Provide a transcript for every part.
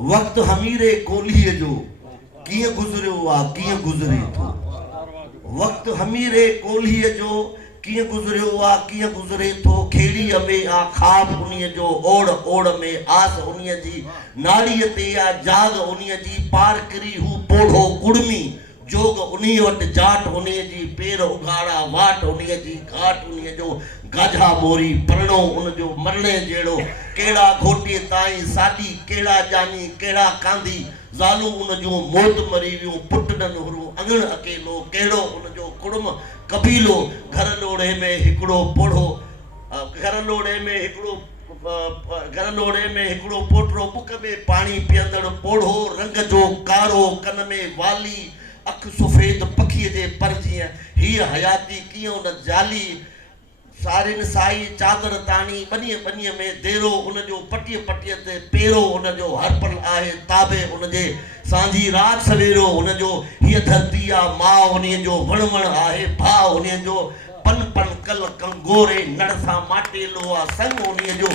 वक्त हमीरे कोल्हीअ जो कीअं गुज़रियो आहे कीअं गुज़रे थो। वक्त हमीरे कोल्हीअ जो कीअं गुज़रियो आहे कीअं गुज़रे थो। खेड़ीअ में आ ख़्वाब उन्हीअ जो, ओड़ ओड़ में आस उन्हीअ जी, नाड़ीअ ते आ जाग उन्हीअ जी, पार किरी हू पोढ़ो कुड़मी, जोग उन्हीअ वटि जाट उन्हीअ जी, पेर उघाड़ा वाट उन्हीअ जी, घाट उन्हीअ जो, गाझा मोरी परणो उनजो, मरणे जहिड़ो, कहिड़ा घोटे ताईं साॾी, कहिड़ा जानी कहिड़ा कांधी, ज़ालूं उनजूं मौत मरी वियूं, पुट न नुहुरूं, अङण अकेलो, कहिड़ो उनजो कुड़म कबीलो, घर लोड़े में हिकिड़ो पोढ़ो, घर लोड़े में हिकिड़ो घर लोड़े में हिकिड़ो पोटरो, बुक में पाणी पीअंदड़ पोढ़ो, रंग जो कारो, कन में वाली, अख सफ़ेद पखीअ जे पर जीअं, हीअ हयाती कीअं उन जाली, सारिन साई चादर ताणी, बनीअ बनीअ में देरो उनजो, पटीअ पटीअ ते पेरो उनजो, हर पल आहे ताबे उनजे, सांझी रात सवेरो उनजो, हीअ धरती आ माउ उन्हीअ जो, वण वण आहे भाउ उन्हीअ जो, पन पन कल कंगोरे, नड़ सां माटेलो आ संग उन्हीअ जो,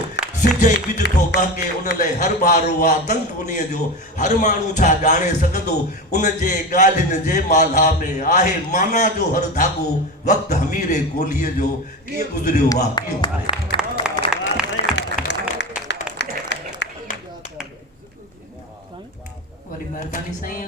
सिज ई बिज थो बहके उन लाइ हर ॿारो आ दंग उन्हीअ जो, हर माण्हू छा ॼाणे सघंदो उनजे ॻाल्हियुनि जे माला में आहे माना जो हर धाॻो। वक़्तु हमीरे कोल्हीअ जो कीअं गुज़रियो आहे कीअं गुज़रे थो। वरी महिरबानी साईं।